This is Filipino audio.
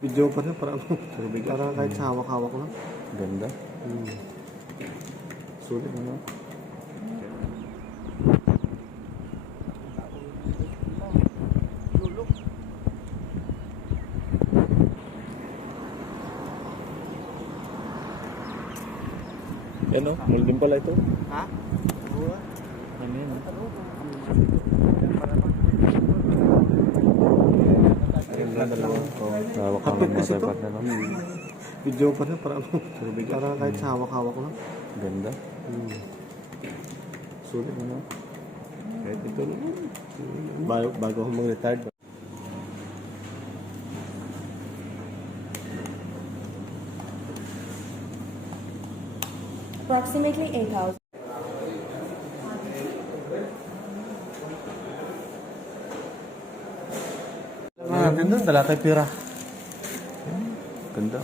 Video pa rin, parang tubig. Parang kahit sa hawak-hawak lang. Ganda. Sulit na. Yan o, mall din pala ito. Ha? Oo. Ano yun? Ganda dalawa. Hawak ka Kapit ng kasi mga to. tapat na no? Video pa rin, parang tubig. Parang kahit sa hawak-hawak lang. Ganda. Sulit na. Kahit ito lang. Bago ako mag-retard. Approximately 8,000. Natin doon, dala tayo pira. Ganda.